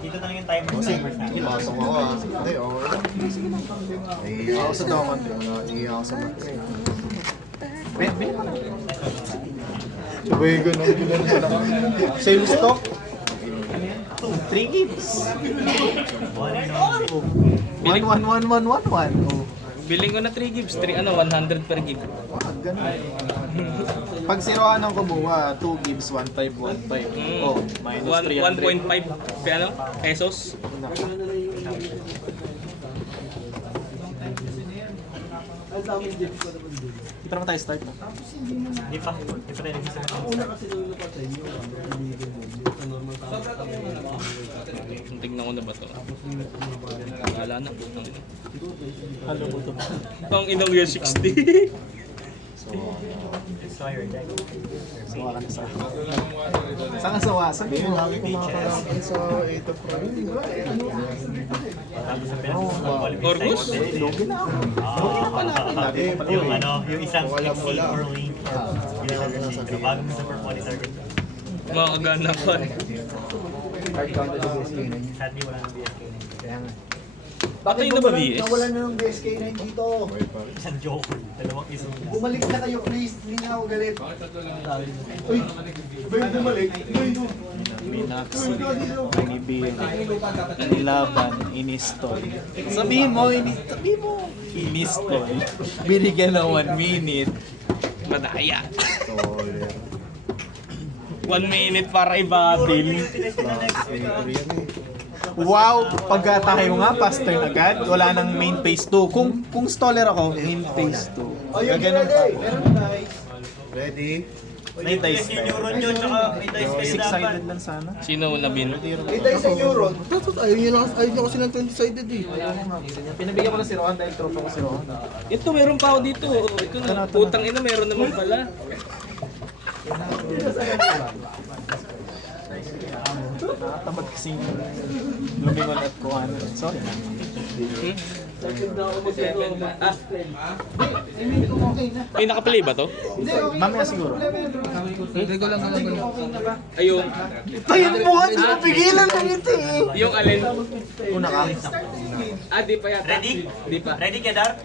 Dito na lang yung timer numbers natin. Pasok ako ah. Hindi, okay. Naiiyak ako sa daman. Naiiyak ako sa mat. Sabay ko nang gilan ko na. Same stock. 3 gigs. 1. Biling ko na 3 gigs, 100 per gig. Ganun. Pag siroan ng kumuha, 2 gigs, 1.5. Oh, minus 300. 1.5 pesos. Kita naman tayo start na. Di pa tayo nagsisimula. Tingnan ko na ba to? Wala na. Halo mo ito. Ang inang year 60. Expired. Sawa ka na sa saan ka sawa? Sabi mo, lagi kumakalakan sa 8 of Prime. Tapos sa pinag-qualification. Orgus? Logi na ako. Logi na pala ako. Lagi ko pala Yung eh. yung isang XC Curling. Pero bago mo sa Perpoli Circuit. Mga kaganapan. Hard counter sa BSK na yun. Sadly wala nang BSK na yun. Kaya nga. Patay na ba BS? Nawalan na ng BSK na yun dito. Isang joke. Dalawang isang Bumalik na kayo please. Hindi na ako galit. Uy! Sabay bumalik. Uy! Minaxi, nanibili, nilaban, inistol. Sabihin mo, inistol. Binigyan ng 1 minute. Madaya. 1 minute para ibatil. Wow! Pagka tayo nga, faster na agad. Wala nang main phase 2. Kung stoller ako, main phase 2. Gaganon pa. Ready? May dice yung neuron nyo, tsaka may dice kayo dapat. 6-sided lang sana. Sino una bin? Itay sa Euron. Ayaw nyo kasi ng 20-sided eh. Pinabigyan ko na si Rohan dahil tropa ko si Rohan. Ito, meron pa ako dito. Ito na, putang ina, meron naman pala. Nakatamad kasing lumingon at kung ano. Sorry. Ay, nakaplay ba to? Mamaya siguro. Ayun. Tayo mo nga, napigilan ng ito eh. Yung alin? Una ka. Di pa yata. Ready? Di pa. Ready, Kedar?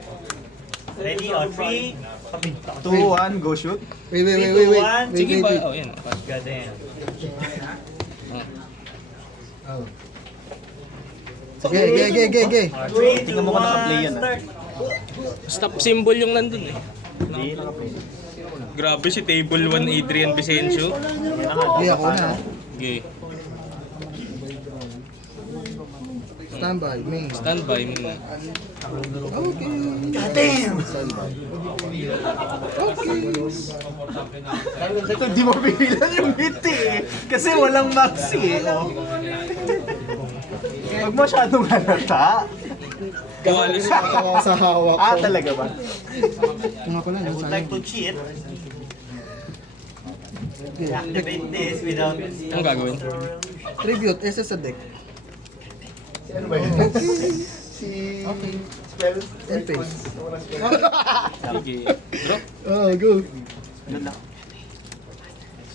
Ready? O, 3, 2, 1, go shoot. Wait. 3, 2, 1. Sige ba? Oh, yan. God damn. Sige. 3, 2, Tingnan mo kung naka-play 1, yan, ah. start. Stop symbol yung nandun eh. Hindi, naka-play. Grabe si Table 1 Adrian Vicencio. Hindi ako na. Okay. Standby. Main. Standby muna. Okay. Ito, di mo pigilan yung hit eh. Kasi walang maxi eh. Oh. Huwag masyadong halata. Kawalis. Sa hawak ko. Talaga ba? Ito nga pala. I would like to cheat. Activate this without... Anong gagawin? Tribute. SS sa deck. Si... And face. Sige. Drop. Go.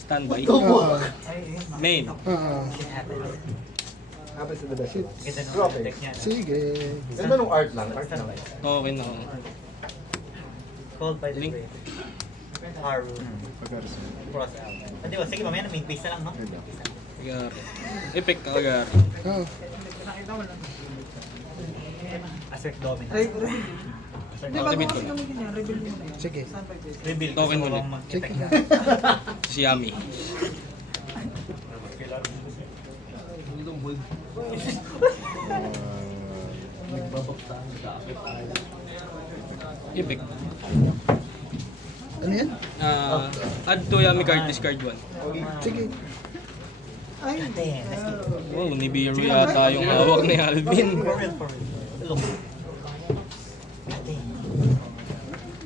Standby. Main. Shit. Ganda ng deck niya. Sige. Part na lang. Okay na. Called by the way. Haru. Cross out. Hindi ba? Sige, mamaya na main face na lang, no? Agar. Epic agar. Assert dominance. Activate ko na. Sige. Reveal. Token Gusto ko ulit. bang mag-effect na? Si Yami. Epic. Ano yan? Add to Yami card, discard 1. Sige. Ay, damn. Let's go. Oh, ni Biro yata yung hawak ni Alvin. For real, for real. Look.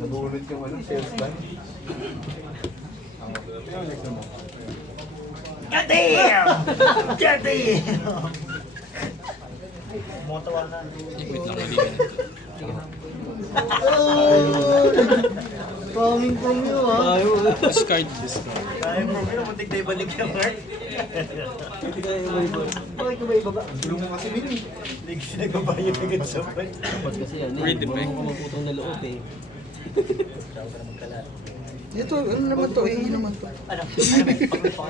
Nabunod yung ano, sales ban. God damn! God damn! Motawan na. Wait lang, hindi. Coming from you, ha? Discard. Kaya mo, muntik na ibalik yung Mark. Bakit ko ba ibaba? Gulo mo kasi Min eh. Hindi kasi nagbabayad agad sa point. Read the back. Ito, ano naman to? Naman to. Ano?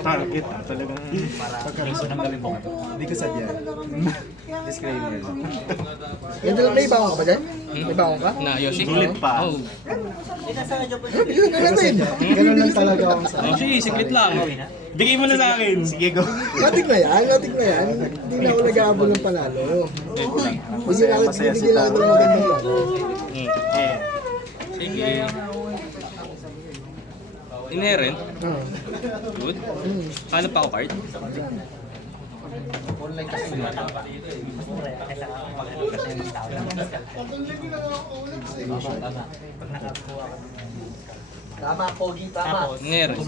Target talagang Pagkaraso ng gabi mo. hindi ko sadya. Disclaimer. Ganda lang, may bawang ka ba dyan? May bawang ka? Na, Yoshi? Gilid pa. Oh. Eh, nasa Japan. Bilisan na natin. Ganun lang talaga ako sa... Yoshi, siklit lang. Bigay mo na sa akin. Sige, go. Matik na yan. Hindi na ako nag-aabol ng panalo. Kasi nakit binibigyan lang ako ng magandang laro. Sige. Inherent. Ah. Good. Hanap ako card. Tama, Pogi, tama. Inherent.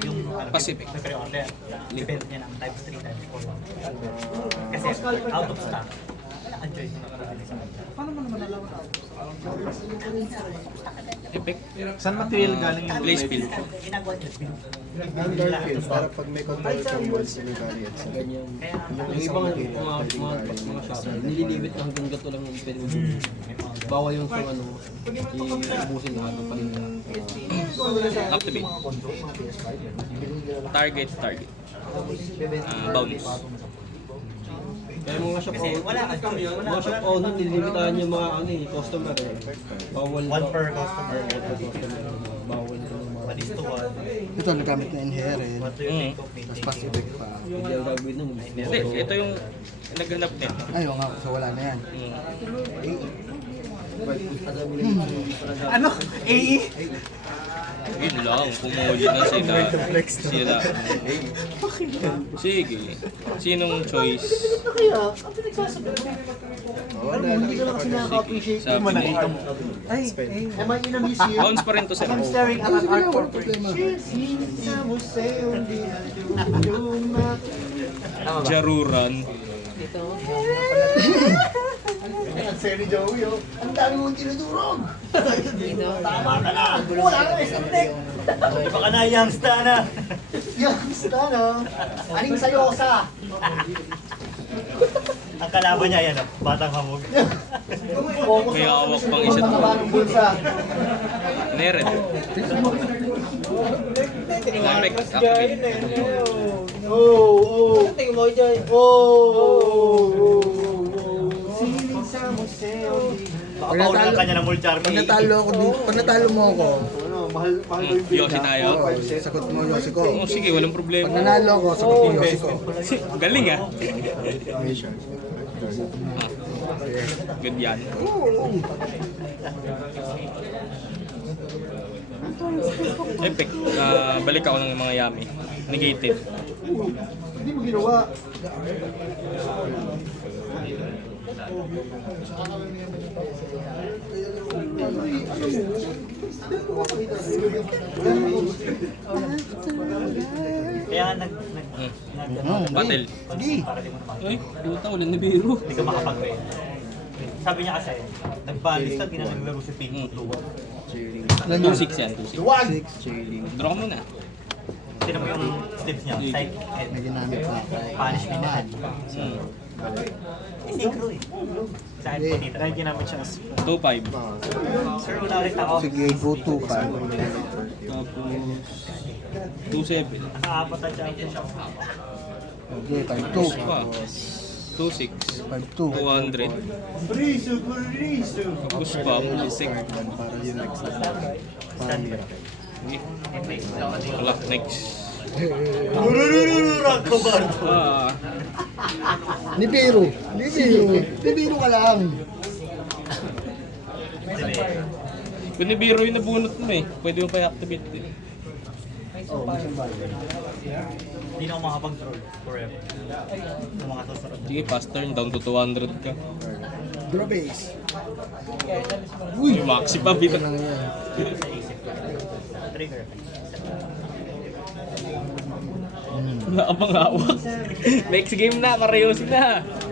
Yung Pacific. pre-order, depende niya ng times 3 times 4. Kasi out of stock, wala kang choice. Epic. Saan material galing yung Play spill. Ginagawa niyo, spin. Underfield, para pag may control kang walls na variant sa Kaya Yung ibang mga shop, nililibit na hanggang gato lang yung pwede mo. Bawal yung sa ano, iubusin lahat ng paninda. Activate. Target. Bonus. Kaya mga shop Kasi wala kang choice. mga shop owner, nililimitan yung mga ano eh, customer eh. Bawal One per customer. Bawal yung mga... 1 is to 1. Ito, nagamit na inherent. What do you think of meeting? Tapos Pacific pa. Hindi ang gagawin nun. Hindi, ito yung naghanap din. Ayaw nga, so wala na yan. Ano? AE? Yun lang, pumuli na sila. Sige. Sinong choice? Hindi ka lang kasi nakaka-appreciate. Sa pinili. Ay, am I in a museum? Bounce pa rin to sir. Staring at an art problema. Sa museo, di luma. Jaruran. Ang seri Joey, oh. Ang dami mong tinudurog. Tama ka na. Wala ka na isang Di ba ka na youngsta na? Youngsta, no? Aning sayosa. Ang kalaban niya yan, batang hamog. May hawak pang isa to. Pagkabanong bulsa. Neret. Epic. Activate. Oh. Siling sa museo. Baka paulang ka niya ng Mulchar. Pag natalo mo ako, mahal Yoshi tayo. sagot mo Yosi ko. Oh, sige, walang Pag problema. nanalo ako, sagot mo Yosi ko. Galing ah. Good yan. Epic. Balik ako ng mga yummy. Negated. Hindi mo ginawa. Kaya Battle. para di mo naman. Ay, puta, wala na biro. Hindi ka makapag-win. Sabi niya kasi, nagbalis na, di na naglaro si Pink 2-6 yan, 2-6. Draw ka muna. Sino mo yung slips niya? Psych, head, May ginamit na ako. punishment na head. Synchro eh. Sa akin po dito. Dahil ginamit siya as 2-5. Sir, una ulit ako. Sige, go to 5. Tapos 2-7. Nakaapat na champion siya. Okay, 5-2. Pa. 2-6. 5-2. 200. Tapos pa, mulisik. para yung next na. Wala, next. Kabardo. Ni Biro. Ni Biro ka lang. Kung nibiro yung nabunot mo eh, pwede mo pa i-activate din. Hindi na ako makapag-troll forever. Sa mga susunod. Sige, fast turn, down to 200 ka. Draw base. Uy, maxi pa, bita. Lang yan. Sa isip ko. Trigger. Wala ka pang hawak. Next game na, pareho sila.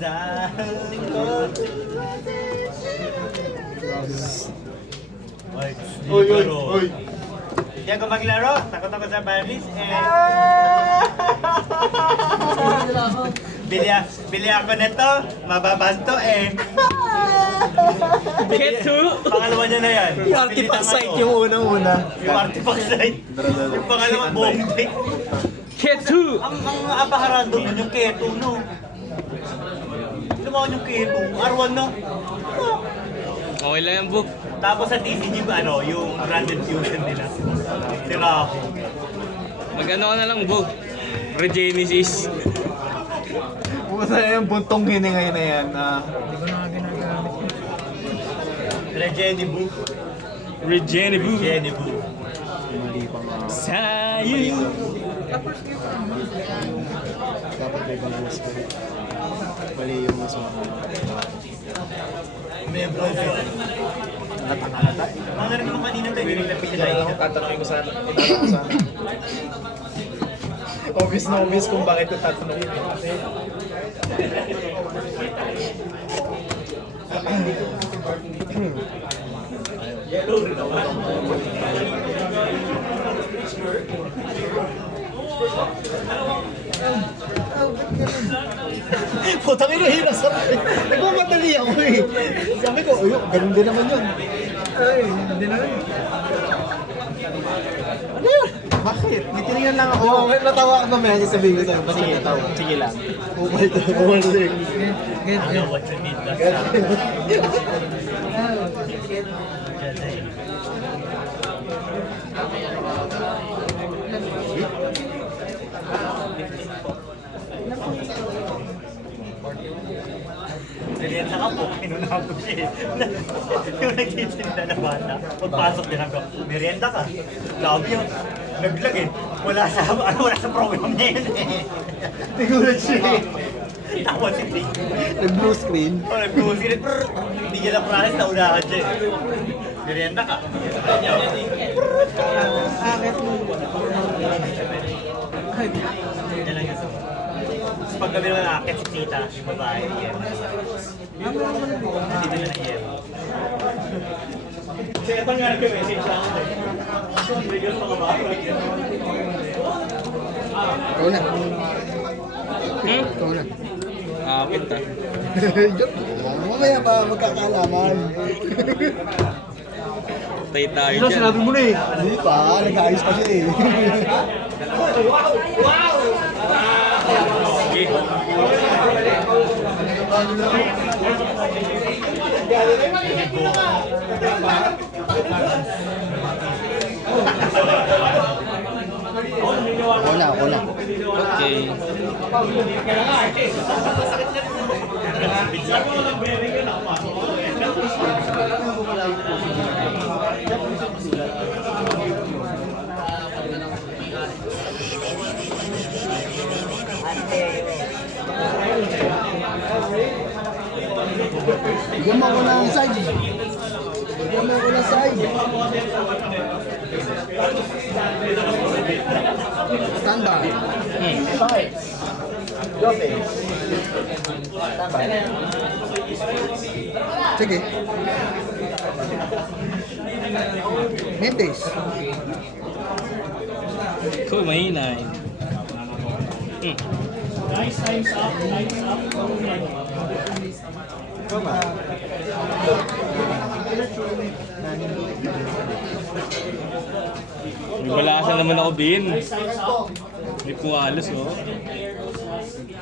sa likod. Oy. Hindi ako maglaro. Takot ako sa Paris. Bili ako nito. Mababanto Get to! Pangalawa niya na yan. Yung artifact site yung unang-una. Yung artifact site. Yung pangalawa, bombing. Get to! Ang apaharado nun yung keto, no? Lumawan yung keto. R1, no? Okay lang yan, book. Tapos sa TCG, yung branded fusion nila. Si Rafi. Mag-ano ka na lang, book. Regenesis. Pumunta na yung buntong hiningay na yan. Regenibu. Regenebu. Regenibu. Sayo. Dapat may bagus ko. Mali yung masama. May bronze. Mga narinig mo kanina tayo, nilagpit sila yun. Tatanungin ko sana. Obvious na obvious kung bakit ko tatanungin. Putang ina, hirap sa akin. Nagmamadali ako eh. Sabi ko, ayun, ganun din naman yun. Ay, hindi naman. Ano yun? Bakit? May tinignan lang ako. Oo, natawa ako mamaya niya sabihin ko sa'yo. Basta natawa. Sige lang. Umaling. I know what you need. Merienda ka po, kinuna po siya eh. Yung nagtitinda na bata, pagpasok din ako, merienda ka. Love yun. Naglag eh. Wala sa program niya yun eh. Nagulat siya eh. Tapos hindi. Nag-blue screen. Nag-blue screen. Hindi niya na promise na unahan siya eh. Merienda ka. Akit mo. Yan lang yun. Tapos pag gabi naman nakakit si tita, yung babae, yem. Hindi na lang yem. Kasi ito nga nag-message siya ako eh. Bigyan sa babae. Ikaw na. Hmm? Ikaw na. Akit ah. Joke. Mamaya pa magkakaalaman. Tay tayo dyan. mo na eh. Hindi pa, nag-ayos pa siya eh. Sige. Ako na. Okay. Bigyan mo ako ng side. Bigyan mo ako ng side. Standby. Sige. Mentes. Cool, mahina eh. Hmm. May balasan naman ako din. May puwalos oh.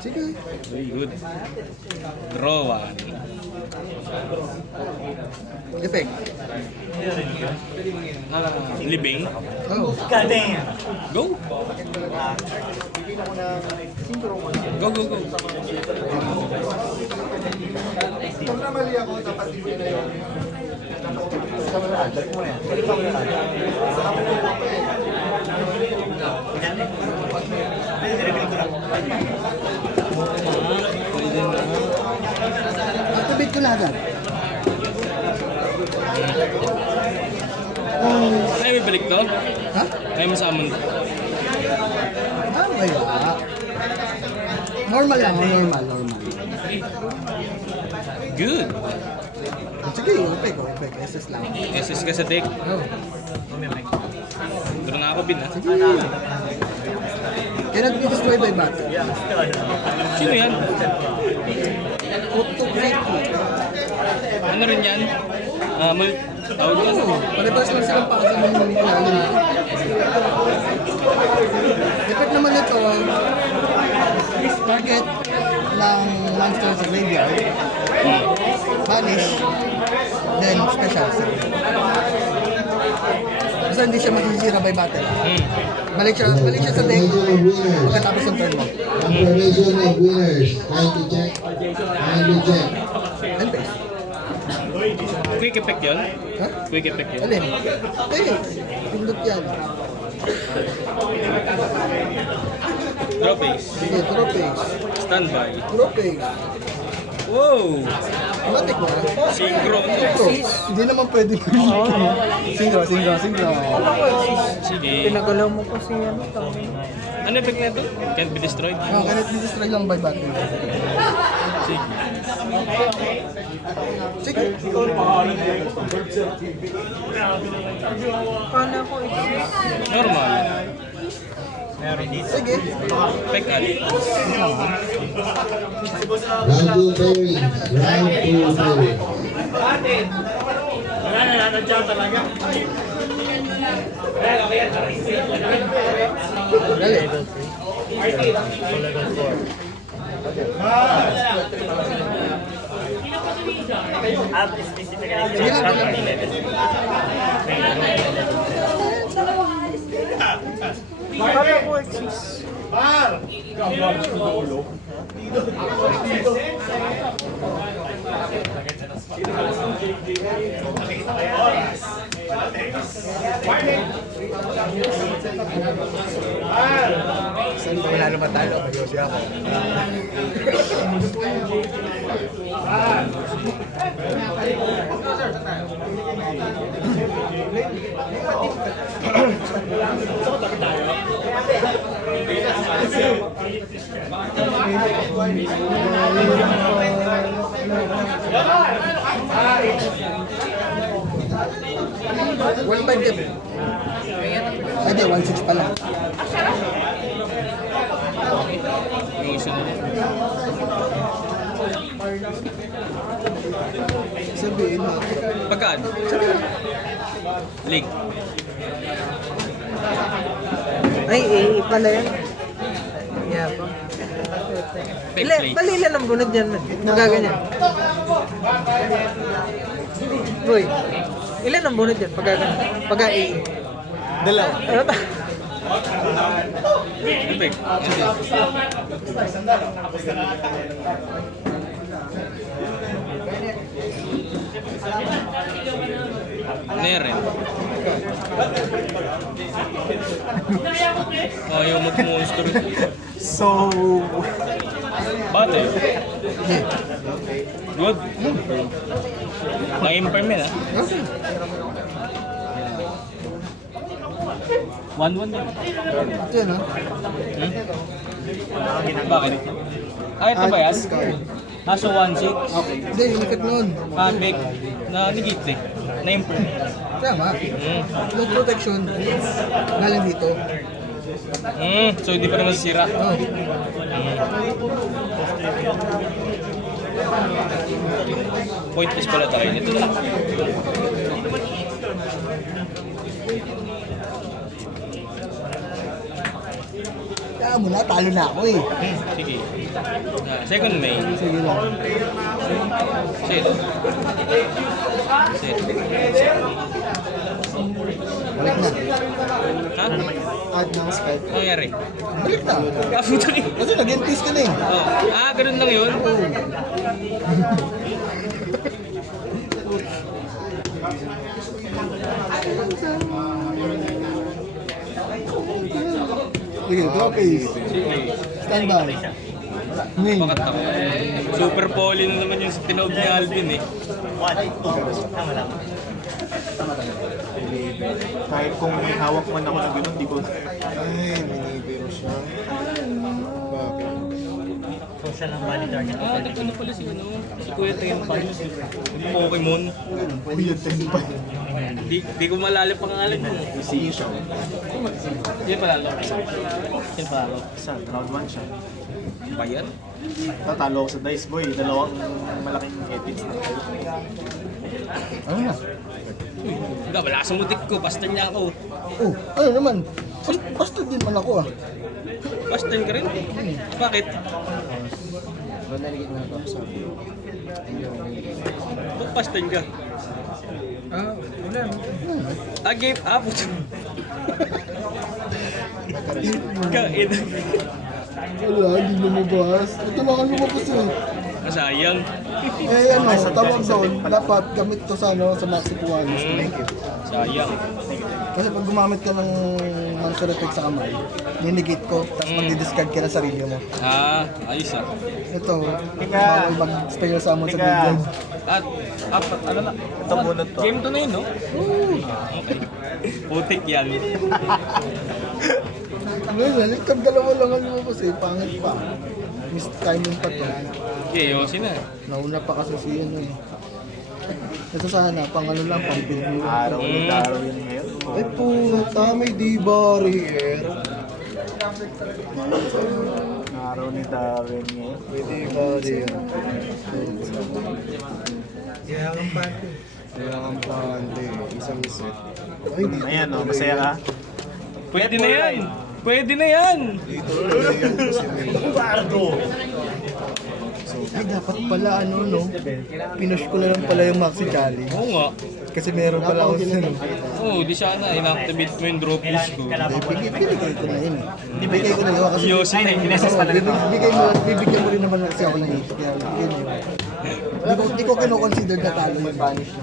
Sige. Very good. Draw one. Effect. Libing. Oh. God damn! Go! Go, go, go. Kung namali ako, dapat hindi na yun. Activate ko na agad. Ay, may balik to? Ha? Ay, masamon to. Ah, wala. Normal lang, normal. Good. Sige, upek. SS lang. SS ka sa deck. Oh. Pero na ako bin ah. Cannot be destroyed by battle. Sino yan? Auto greatly. Ano rin yan? Tawag doon. Pare-pares lang silang pasa ng ilalim. Effect naman ito, target ng monster sa graveyard, banish, then special set. Basta hindi siya masisira by battle. Balik siya sa deck pagkatapos ng turn mo. Confirmation of winners. Kindly check. Kindly check. And base. Quick effect yun? Ha? Quick effect yun? Alin? Pindot yan. Draw base. Sige, draw phase. Standby. Draw phase. Wow! Matik mo ha? Synchro. Hindi naman pwede. Synchro. Sige. Pinagalaw mo kasi yan. Ano effect na ito? Can't be destroyed? Oh, cannot be destroyed lang by battle. Sige. Sige. Kala ko exist. Normal. Sige. Effect add. Round 2 berries. Round 2 berries. Dali. Sige lang, Kala ko exist. Saan pa manalo matalo? Mag-yosi ako. One by dip. Hindi, 1-6 pala. Yung isa na. Sabihin mo. Pagkaan? Link. Ay, pala yan. Yeah. Play. Bali ilan ang bunod dyan, man? Magaganyan. Boy, ilan ang bunod dyan? Pagkaganyan. Pagka-A. Dalawa. Ano ba? Effect. Neren. Ayaw mag-monster. So, Bate. Good. Nang-imperman ah. 1-1 din. Ito yan, ha? Bakit? Ah, ito ba yan? So 1-6. Hindi, inikot nun. Big na negate eh. Na-imperman. Tama. No protection. Galing dito. So hindi pa naman sira. Oh. Pointless pala tayo nito. Kaya mo na, talo na ako eh. Sige. Second main. Sige lang. Sit. Sit. Balik na. Ha? Add ng Skype. Ano nangyari? Balik na. Ah, puto rin. Kasi nag-entis ka na eh. Oh. Ah, ganun lang yun? Sige, drop ace. Sige. Stand by. Main. Bakit ako? Super poly na naman yung tinaob ni Alvin eh. 1, 2, tama lang. kahit kung may hawak man ako na gano'n, di ko... Ay, minibiro siya. Bakit? social ng body target. Ah, nagano pala si ano, si Kuya Tenpai. Yung Pokemon. Kuya Tenpai. Di ko malala pangalan mo. Si Isha. Yan pala, Lord. Yan pala, Lord. Sa round 1 siya. Ba yan? Tatalo ako sa Dice Boy. Dalawang malaking edits na. Ano na? Hindi, wala sa mutik ko. Pastan niya ako. Oh, ano naman? Basta din man ako ah. Pastan ka rin? Bakit? Ba't pastan ka? Ah, game up. Kain. Wala, hindi lumabas. Ito lang ang lumabas eh. Masayang. Eh ano, tawag doon, dapat gamit to sa ano, sa Maxi Kuwalis. Sayang. Kasi pag gumamit ka ng monster effect sa kamay, ninigate ko, tapos magdi-discard ka na sarili mo. Ah, ayos ah. Ito, bawal mag-spell summon sa graveyard. At, apat, ano na? Ito bunot to. Game to na yun, no? Okay. Putik yan. Ngayon, kag dalawa lang ang lumabas eh, pangit pa. Missed timing pa to. Okay, yosin na. Nauna pa kasi si ano eh. Ito sana, pang ano lang, pang build mo. Araw ulit araw yun ngayon. Ay puta, may D-barrier. Araw ni Darren ngayon. May D-barrier. Kaya kang pante, isang set. Ay, di. Ayan o, masaya ka? Pwede na yan! Pwede na yan! Ay, dapat pala ano no, pinush ko na lang pala yung Maxi Jolly. Oo nga. Kasi meron pala ako sa ano. Oo, di sana. Inactivate mo yung drop push ko. Binigay ko na yun. Bibigay ko na yun kasi Yosin na. Ginesis pala nito. bibigyan mo rin naman kasi ako ng hit. Kaya bigyan mo. Hindi ko kino-consider na talo may banish na.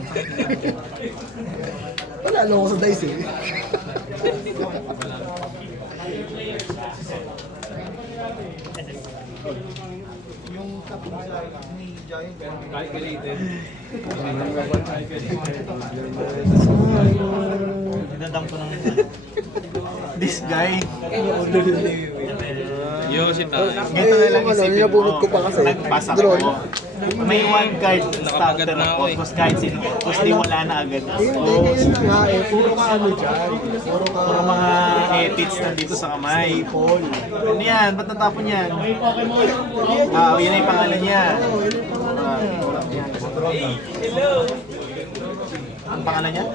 Panalo ko sa dice eh. Dinadam ko ng This guy. Yosin tayo. Ganito na lang isipin mo. Nabunot ko pa kasi. Nagpasa Draw. ko. May one card Nakapagad starter na ako ako. eh. Tapos kahit sino. Tapos di wala na agad. Hindi, yun na nga eh. Puro ka ano dyan. Puro mga edits nandito sa kamay. Ano yan? Ba't natapon yan? Ah, yun na yung pangalan niya. Ang pangalan niya?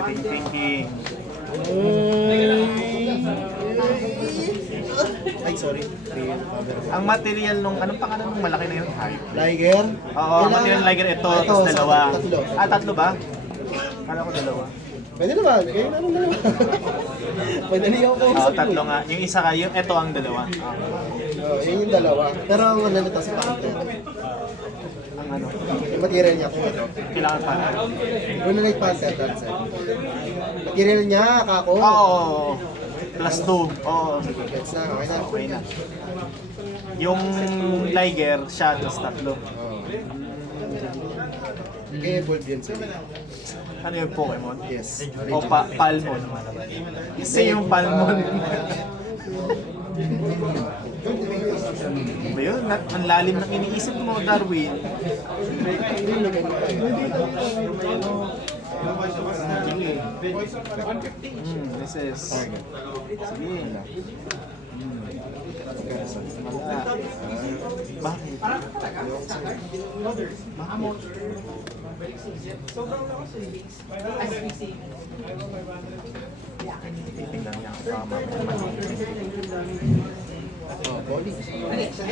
Thinking. Ay, sorry. Ang material nung, anong pangalan nung malaki na yun? Hype. Liger? Oo, material like ito, tapos dalawa. Tatlo. Ah, tatlo ba? Kala ko dalawa. Pwede naman. Kayo na nung dalawa. Pwede niyo ako Oo, tatlo nga. Yung isa ka, yung ito ang dalawa. Yun yung dalawa. Pero ang ano nito si Pante. Ang ano, Yung material niya kung ito. kailangan pa. Lunalite Pante at Dancer. Material niya, kako. Oo. Plus 2. Oo. Gets na, okay na. Okay na. Yung Liger, siya, tapos tatlo. I-evolve yan sila. Ano yung Pokemon? Yes. O Palmon. Kasi yung Palmon. Ba yun? Ang lalim ng iniisip mo, Darwin. This is... Sige. Wala. Bakit? Titingnan niya ang tama.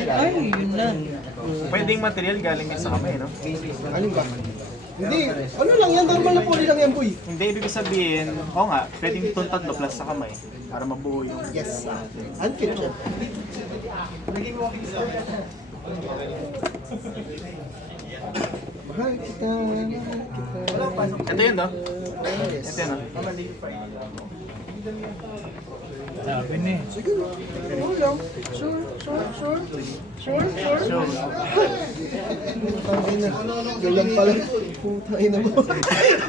Ay, yun na. Pwedeng material galing din sa kamay, no? Anong ba? Hindi, ano lang yan, normal na poly lang yan, boy. Hindi, ibig sabihin, oo nga, pwedeng itong tatlo plus sa kamay para mabuo yung... Yes. Unfit siya. Mahal kita. Ito yun, no? Yes. Ito yun, no? sabi ni. Sige, oo lang. Sure. Tangin na. Galang pala. Putay na mo.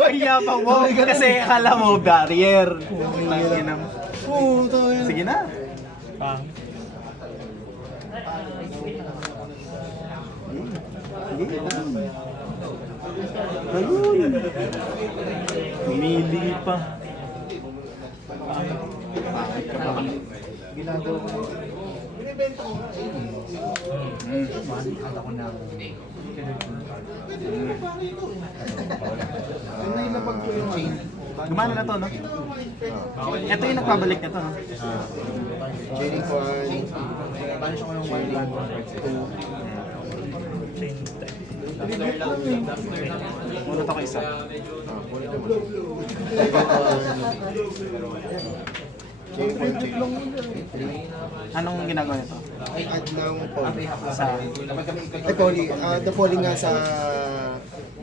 Ay, yabang mo! Kasi akala mo barrier. Tangin na. Puta yan. Sige na. Pang. Ayun. Pumili pa. Ginagawa ko. Gumana na to, no? Ito yung nagpabalik na to, no? Chaining ko ay... Muna to ka isa. Anong ginagawa nito? Add ng poly. Sa Ay, poly. The poly nga sa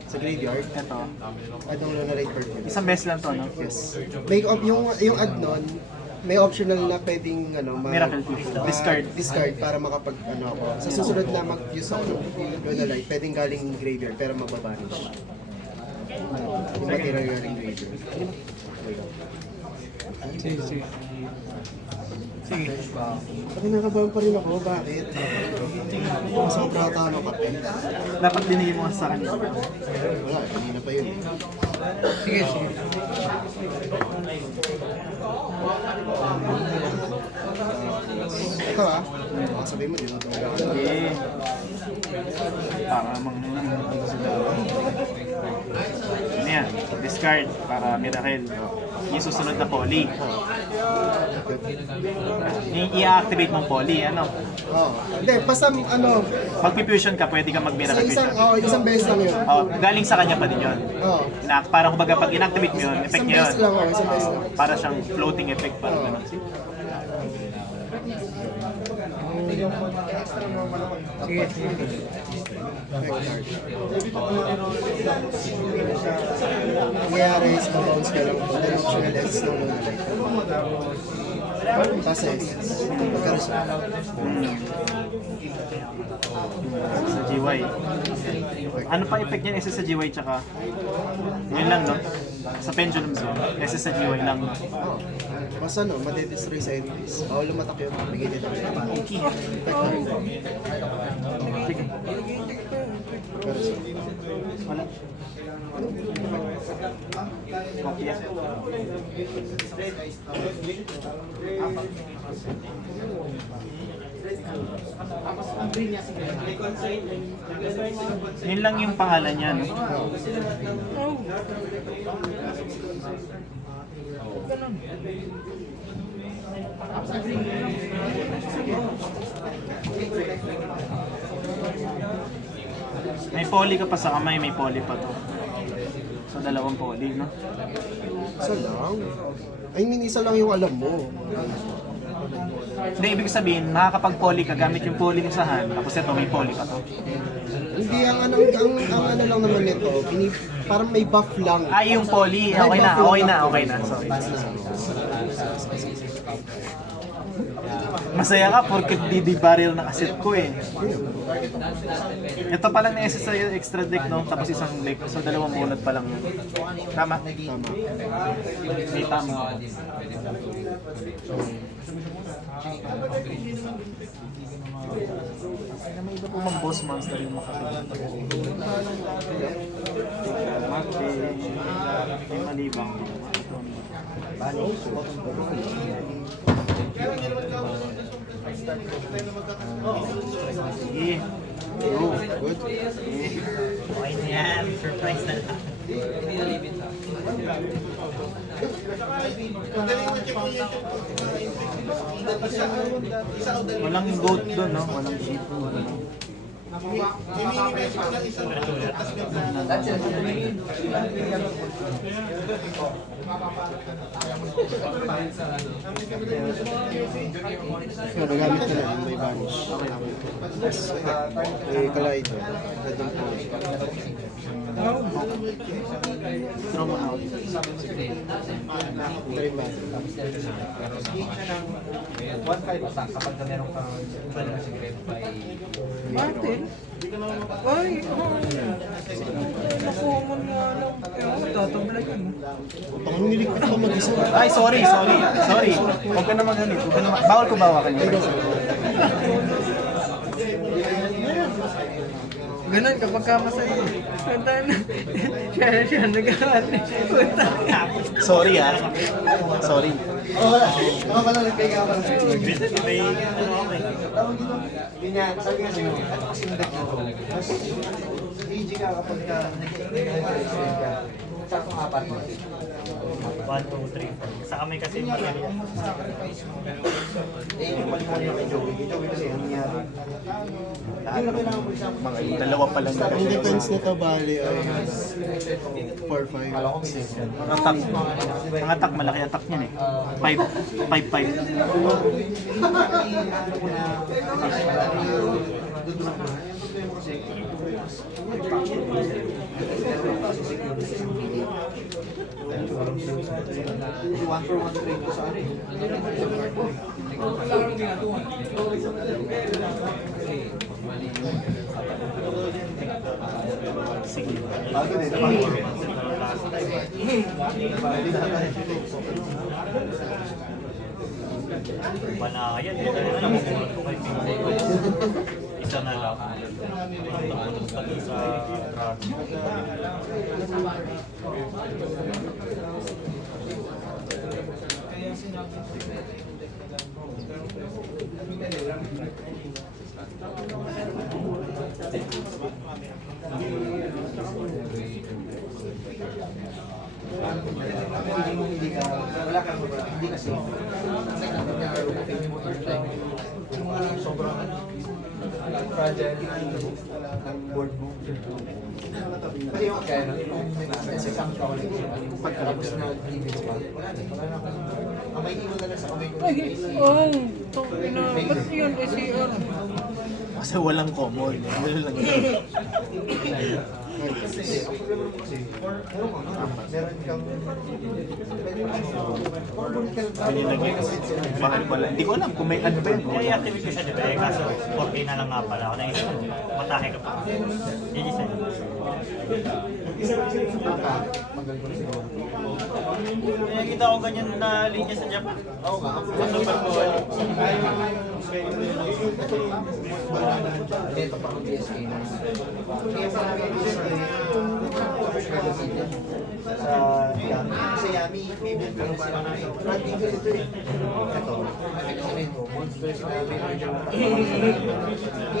graveyard. ito. Add ng Lunarite Purple. Isang beses lang to, no? Yes. May yung add nun, may optional na pwedeng Miracle Piece. Discard. discard para makapag ako. Sa susunod na mag-use ako ng Lunarite, pwedeng galing graveyard pero mababanish. Yung material galing graveyard. Sige. Pag nakabahan pa rin ako, bakit? Masang pratano ka eh. Dapat binigay mo sa kanya. Wala, hindi na pa yun. Sige. Ito baka sabihin mo, di mo talaga ako. Sige. Para sila. Ano yan? Discard para miracle. Yung susunod na poly. I-activate mong poly, ano? Oo. Hindi, basta Mag-fusion ka, pwede ka mag-miracle fusion. isang beses lang yun. Oh, galing sa kanya pa din yun. Oo. Parang kumbaga pag inactivate mo yun, effect Isang niya beses yun. lang ako, isang beses lang. Para siyang floating effect, parang gano'n. Nangyayari is mabounce ka lang. Then optional S ng Lunarite. Tapos S. Pagka-resolve. Sa GY. Ano pa effect niyan? SS sa GY tsaka... Yun lang, no? Sa pendulum zone. SS sa GY lang. Oo. Basta madedestroy sa enemies. Bawal lumatak yun. Bigay dito. Okay. Sige. Pagka-resolve. Wala. Kopya. Yun lang yung pangalan niya, no? May poly ka pa sa kamay, may poly pa to. So, dalawang poly, no? Isa lang. I mean, isa lang yung alam mo. Hindi, ibig sabihin, makakapag-poly ka gamit yung poly mo sa hand, tapos ito, may poly pa to. Hindi, ang ano lang naman nito, parang may buff lang. Ay, yung poly, okay na. Sorry. Masaya ka porque di barrel na kaset ko eh. Ito pa lang na isa sa extra deck, no? Tapos isang deck. So, dalawang bunot pa lang yun. Tama? Tama. May tama. Ay, may iba po mang boss monster yung makakita. Mate. May malibang. Sige. Go. Good. Okay na yan. Surprise na lang. Walang goat doon, no? Walang sheep. So, nagamit ka na, may vanish. May collide. Radong po. Throw mo out. Ito rin ba? Kapag meron kang secret by Ay, nakuha mo nga lang. Tatabla yan. Baka niligpit ka mag-isa. Ay, sorry. Huwag ka na maghanip. Bawal ko bawakan yun. Ganun kapag kamasaya. Punta na. Siya nag-aaral. Punta. Sorry ah. Sorry. Ako pala nagpega ka pala. Minsan di ba yung ano ako eh. Yun nga, sabi nga sa'yo, ano kasi nagdag ko? Mas easy ka kapag nag-explain ka. Saktong apat mo. 1, 2, 3, 4. Sa kami kasi material. Yung paliwanag kay Joey. Joey kasi, ano nangyari? Hindi na kailangan mo isang Mga dalawa pa lang Ang nila. defense nito bali ay 4-5. Mga attack, malaki attack niyan eh. 5-5. One for one trade ko sa ano eh. Sige. Bago din. Wala yan. Ito na lang. Bumulot ko kay Pinto. Isa na lang. Tapos pati sa Dragon. Hindi ka, wala kang hindi ka safe. Sobrang fragile ng board mo. Kasi yung kaya kasi kang trolling pagkatapos na limits pa. Wala na. Ang may iwan na lang sa kamay ko. Ba't yun SCR? Kasi walang common. Meron lang yun. Meron kang Mahal pala. Hindi ko alam kung may ano ba yun. Kaya i-activate ko siya di ba eh. Kaso 4K na lang nga pala ako. Naisip ko, matahe ka pa. GG sa'yo. Kaya kita ko ganyan na linya sa Japan. Oo nga. Ito pa ang DSA na. Kaya sa sa Yami. Sa Yami, may blend pa rin sila. Ranting ko ito eh. Ito. Ito rin mo. Monsters na may medyo hindi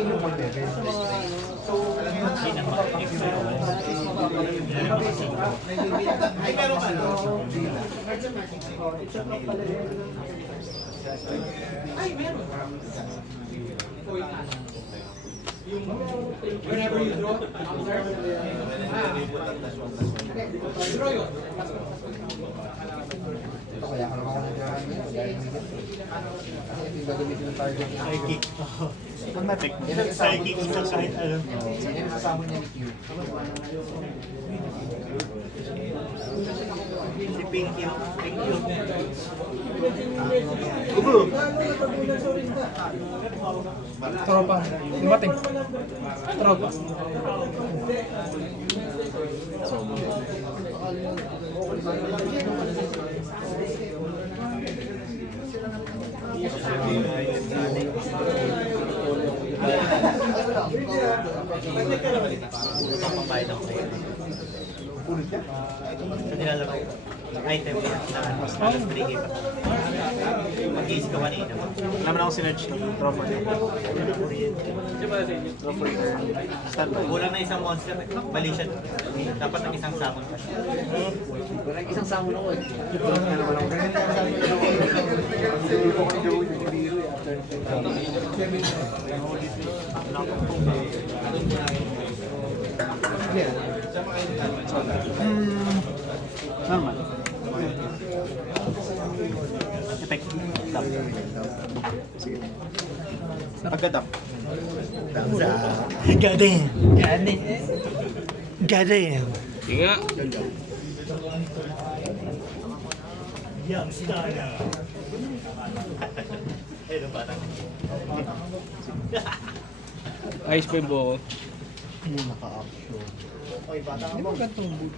mo mag-level. So, Hindi na ma-experience. ay meron ka no? Ay, meron. Whenever you draw, kaya ka naman ako nag-aaral. Kasi ito yung gagamitin ng target. Psychic. Automatic. Psychic sa kahit alam. Yan ang kasama niya ni Q. Si Pinky. Pinky. Tropa. Dumating. Tropa. Itong pambayad ako sa'yo. Sa nilalagay ko. Item na mas 3K pa. Mag-easy ka kanina. Alam mo na ako sinerch no? Dropper. Dropper. Standby. Kulang na isang monster. Bali siya. Dapat ng isang samon pa siya. Wala isang samon ako eh. Normal. Effect. Tap. Sige. Pagka-tap. Goddamn. Goddamn. Tinga. Young star. Eh, parang. Ayos pa yung buho ko. Di ba gantong buo?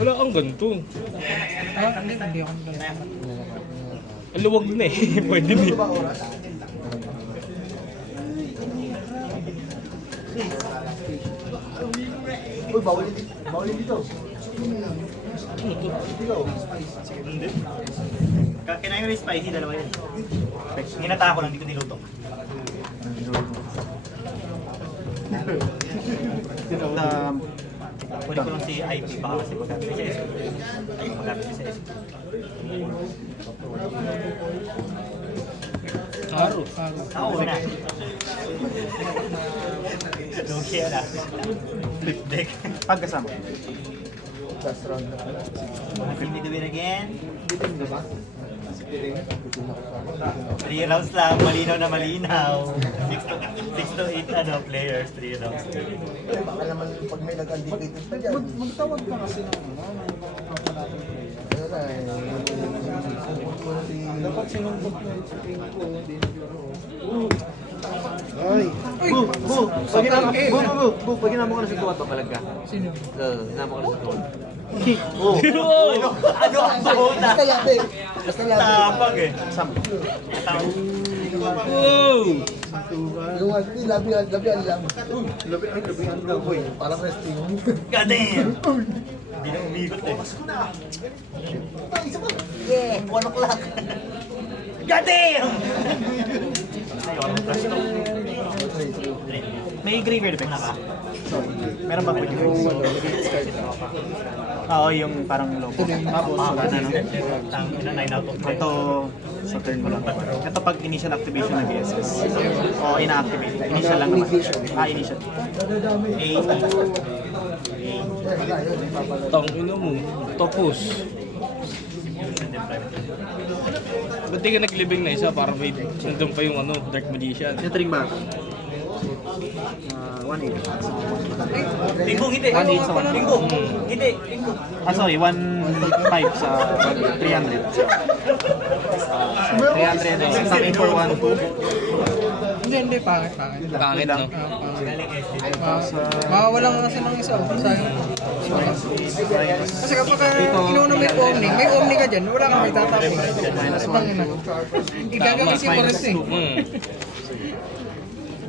Wala kang ganito. Hindi ako ganito. Ang luwag na eh. Pwede na. Uy, bawal dito. Hindi. Kinain ko yung spicy, dalawa yun. Hinata ko lang, hindi ko niluto. Kunin ko lang si IP, baka kasi magkakit sa SP. Ay, magkakit sa SP. Aro. Ako na. Lugi na. Flip deck. Pagkasama. Hindi to win again. 3 rounds lang, malinaw na malinaw. 6 to 8 players, 3 rounds. Baka naman pag may nag-undefeated pa dyan. Magtawag ka kasi ng Wala eh. dapat sinumbok na yung team ko. Ay! Pag ginamo ko na si Tuwat, papalag ka. Sino? Ginamo ko na si Tuwat. Ano ang buhota? Basta labi. Basta labi. Tapag eh. Wow! Yung labi ang lang. Labi ang lang, boy. Parang wrestling. God damn! Hindi na umikot eh. Yeah! 1 o'clock! God damn! May graveyard effects. Meron ba pwede? Oo, yung parang logo. Tapos, wala na, no? Tang ina 9 out of 10. Ito, sa turn mo lang. Ito pag initial activation ng BSS. O, ina-activate. Initial lang naman. Initial. Tangina mo. Tapos. Ba't di ka naglibing na isa para may nandun pa yung Dark Magician? Entering back. 1-8. Linggong, hindi. 1-8 sa 1. Linggong, hindi. Sorry, 1-5 sa 300. 300, attack for 1-2. Hindi, pangit. Pangit, no? Mawawala ka kasi ng isa. Sayang. Kasi kapag inuuna may omni ka dyan, wala kang may tatapos. Igagamitin mo rin ito eh.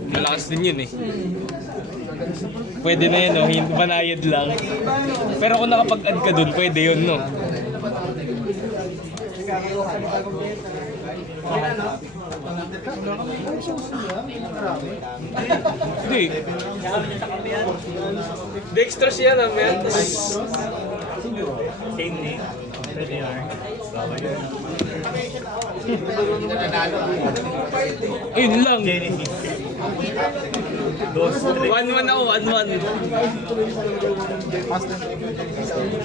Malakas din yun eh. Pwede na yun, no? Hindi banayad lang. Pero kung nakapag-add ka dun, pwede yun, no? Hindi. Dexter siya na, man. Same name. Pwede yun. Ayun lang. Genesis. Those 3. 1-1 ako, 1-1.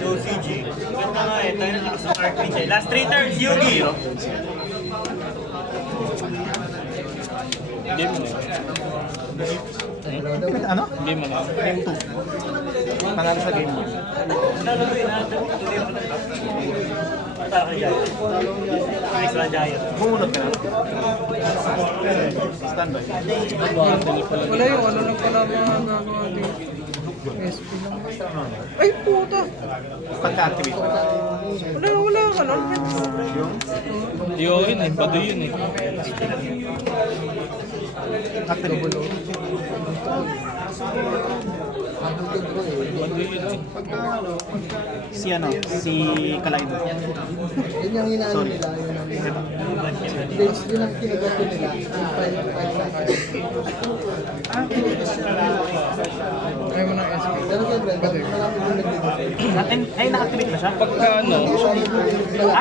So, CG. Ganda nga eh. Tayo na sa RPG. Last 3 turns, Yugi. Game mo. Ano? Game mo na. Game 2. Panalo sa game 1. Nalagay na. Para kay Giant. Next na Giant. Bumunod ka na. Standby. Wala yung ano lang pala mga gagawa dito. SP lang. Ay, puta! Pagka-activate pa. Wala ka nun. Yun eh, bado yun eh. Activate. Bado yun eh. Si Kalaydo. Yun yung hinaano nila. Yun ang kinagat nila. Ayaw mo ng SP. Pero siyempre, marami din nag-deliver. Ay, na-activate na siya? Pagka ano,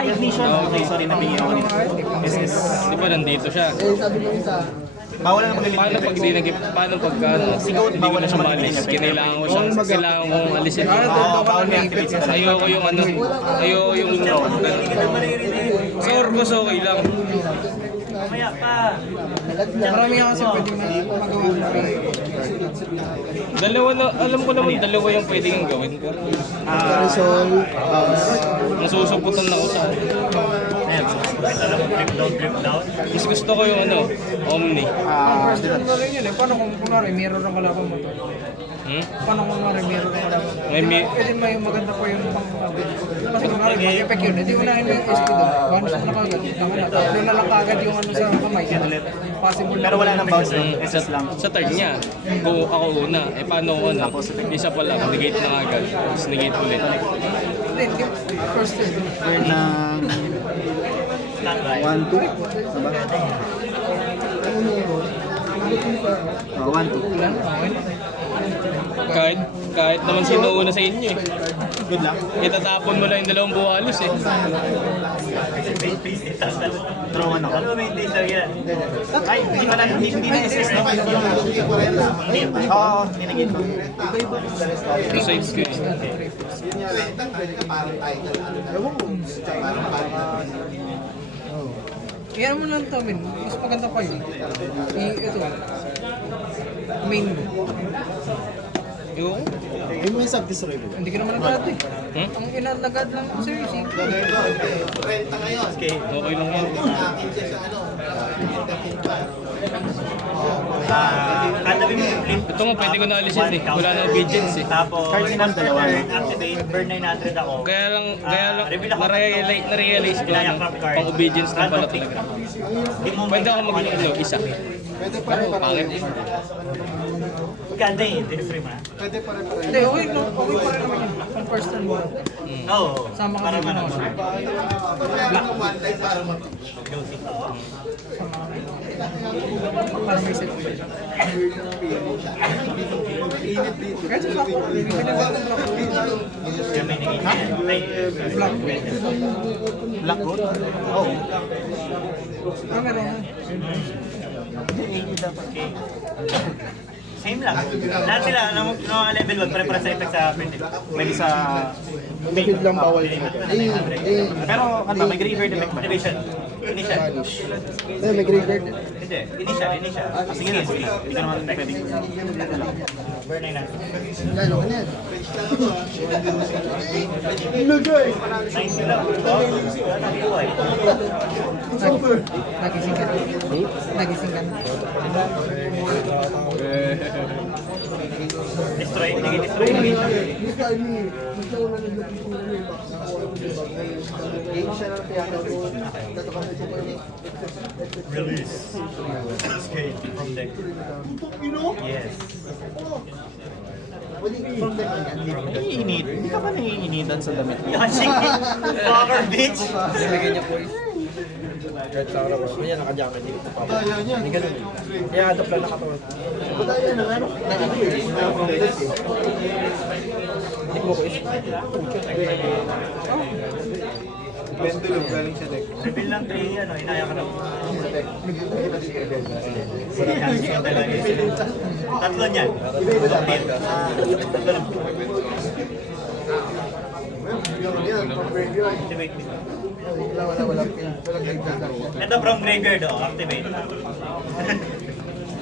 Ignition. Okay, sorry, nabigyan ako nito. SS. di ba nandito siya? Eh, sabi ko isa, Bawal na maglilit. Paano pagka ano, hindi ko na siya maalis. Kailangan kong alisin. Bawal na activate sa Ayoko yung ano, ayoko yung sa Orgos okay lang. Mamaya pa. Marami nga kasi pwede magawa na. Dalawa na, alam ko naman dalawa yung pwedeng gawin ko. Resol, Nasusuputan ako sa Ayan. Ito lang, flip down. Mas gusto ko yung ano, Omni. First turn na rin yun eh. Paano kung kunwari mirror ang kalaban mo to? Hmm? Paano kung kunwari mirror ang kalaban mo? May May maganda pa yung pang kasi kunwari mag-effect yun. Hindi unahin mo yung SP doon. Once mo na kagad. Tama na. Tatlo na lang kagad yung ano sa kamay. Possible Pero wala nang bounce Mm, doon. SS lang. sa turn niya, kung ako una, eh paano ko ano, isa pa lang, negate na agad, tapos negate ulit. Hindi, first turn. Turn ng Standby. 1-2. Diba? 1-2. Kahit naman sino una sa inyo eh. Good luck. Itatapon mo lang yung dalawang buhalos eh. Main face ito. Draw 1 ako. Ano ba main face lang yan? Ay, hindi na SS no? Oo, ninigit ko. Two sides ko eh. Iyan mo lang to, Min. Mas maganda pa yun. Ito. Main mo. Yung? Yung may sub-destroy mo. Hindi ka naman nag-guard eh. Hmm? Ang inanagad lang ako sa'yo, si Okay. Okay lang yan. Katabi mo yung flip. Ito nga, pwede ko na alisin eh. Wala nang obedience eh. Tapos, Cards na dalawa. activate, burn 900 ako. Kaya lang, na-realize ko na pang obedience lang pala talaga. Di mo Pwede ako mag-ano, isa. Pero pangit eh. Ganda eh, dinifree mo na. Hindi, okay, no? Okay pa rin naman yun. Kung first turn mo. Oo. Sama ka Parang naman ano. Para may set. Kahit sa black, pinagawa ko black. Yan may naging. Ay, Black. Black gold? Oo. Meron na. same lang. Lahat sila, ng mga level 1, pare-para sa effect sa printed. May isa... Bigid lang bawal. Pero ano, may graveyard effect ba? Activation. Initial. May graveyard. Hindi. Initial. Sige na, sige. Hindi ka naman pwede. Burn 900. Lalo ka na yan. Nice sila. Nakikiway. Nagising ka. Nagising ka. Destroy. Nag-destroy. Release. Escape from deck. Yes. Naiinit. Hindi ka ba naiinitan sa damit mo? Yashing. Fucker, bitch. Nilagay niya po Red sa araw. Kanya naka-jacket dito. Hindi ganun. Kaya adapt lang nakatawan. Hindi mo ko Pendulum galing sa deck. Reveal lang 3, inaya ka na. Cancel talaga yun. Tatlo niyan. Activate. Ito from graveyard, activate.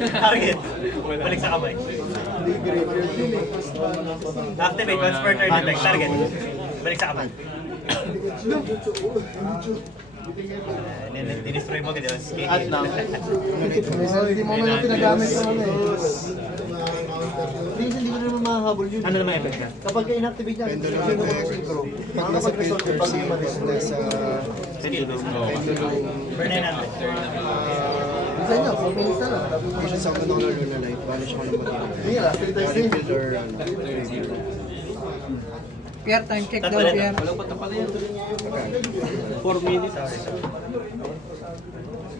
Target. Balik sa kamay. Activate once per turn effect. Target. Balik sa kamay. Dinestroy mo agad yun. At now. Hindi mo naman pinagamit sa ano eh. Hindi ko naman makahabol yun. Ano naman effect ka? Kapag ka-inactivate niya, sino ko siguro. Pag nasa filter pag yung nasa Pendulum. Burn 900. Bisa niya, 4 minutes na lang. Kasi sa ako nung lalo na life, banish ko lang mag-iwan. Hindi nga, 3 times din. Filter, Pierre, time check daw, Pierre. 4 minutes.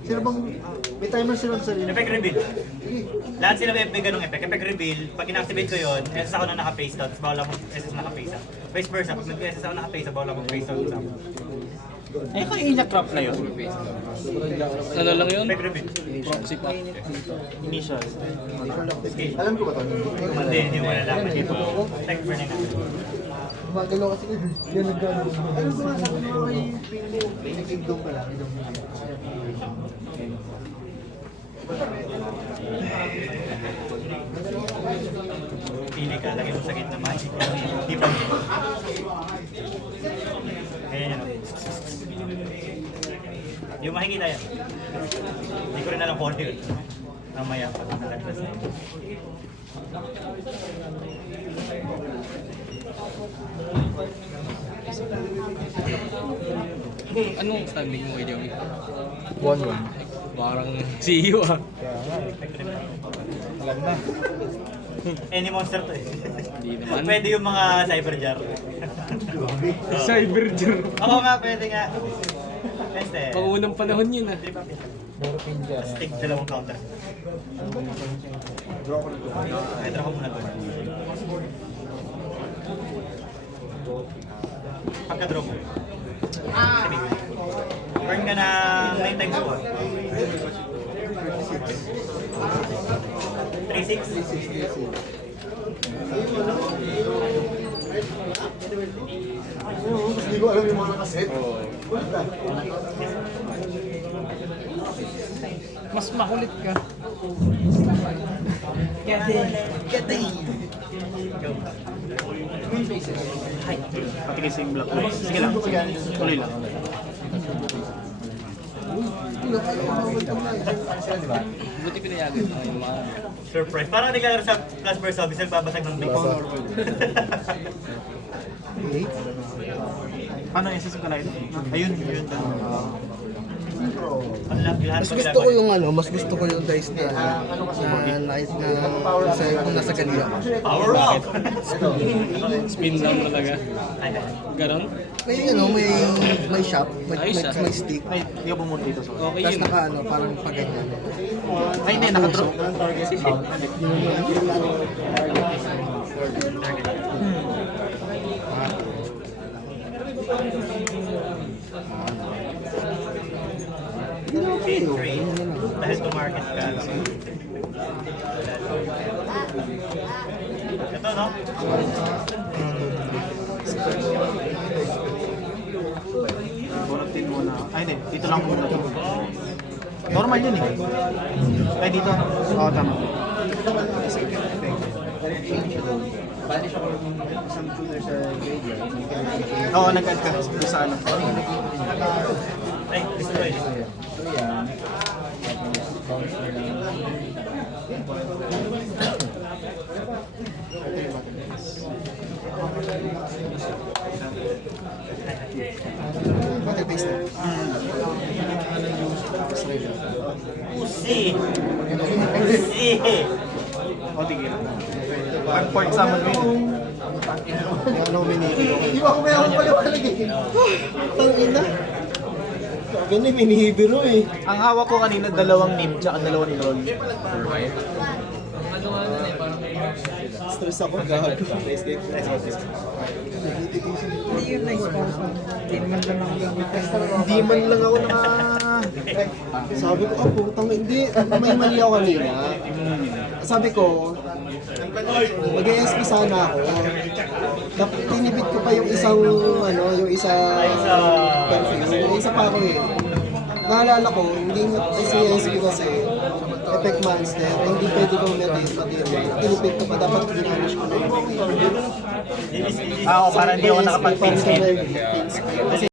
Sino bang, may timer sila sa sarili. Effect reveal. Lahat sila may ganung effect. Effect reveal, pag in-activate ko yun, SS ako na naka-face down, tapos bawal ako SS naka-face up. Vice versa, pag nag-SS ako naka-face up, bawal ako face down sa Eh, kung inya crop na yun. Ano lang yun? effect reveal. Proxy pa. Initial. Alam ko ba ito? Hindi mo malalaman dito. Effect burn 900. Magalaw kasi yan nagkano. Ano ba sa ano kay Kingdom ka lang? Pili ka, lagay mo sa gitna magic. Di ba? Ayan yun. makikita yan. Hindi ko rin alam kung ano yun. Mamaya pag nalagpas na yun. Anong standing mo kay Joey? 1-1. Parang CEO ah. Alam na. Any monster to eh. Hindi naman. Pwede yung mga cyber jar. Cyber Jar. Oo nga, pwede nga. Este. Pang-unang panahon yun ah. Stick dalawang counter. Ay, draw ko muna to. Pagka-draw mo. Burn ka ng 9 times 4. 3-6. Hindi ko alam yung mga nakaset. Mas makulit ka. Patigis yung black light. Sige lang. Tuloy lang. Buti pinayagan mo yung mga... Surprise. Parang naglalaro sa Clash vs. Zombies, nagbabasag ng base. Paano yung SS ko na ito? Ayun, yun. Mas gusto ko yung mas gusto ko yung dice na light na kung nasa ganila. Power up! Spin down talaga. Ganon? May shop, may Ayos, ah. stick. Ay, hindi ako pumunta dito. So. Okay Tapos yun. parang paganyan. Ay, hindi, nakadraw. Chain trade. Dahil to market ka. Ito, no? Bunutin muna. Ay, hindi. Dito lang muna. Normal yun eh. Ay, dito. Oo, tama. Oo, nag-add ka. Doon sa ano. Ay, destroy. Mati-taste na. Usi! Usi! O, tigil. Pag pork salmon mo yun. Hindi ba ako mayroon paliwanag eh? Tangina. Ganun, minihibiro eh. Ang hawak ko kanina, dalawang name, tsaka dalawang roll. Stress ako, gago. Hindi yun nice pa. Hindi man lang ako gamitin. Hindi man lang ako sabi ko, putang hindi. May mali ako kanina. Sabi ko, mag-ESP sana ako. Tinipid ko pa yung isang, yung perfume. Yung isa pa ako eh. Naalala ko, hindi nga si ESP kasi effect monster, hindi pwede ko material. Tinipid ko pa, dapat ginamish ko na. Ah, o, parang hindi ako nakapag-pins Kasi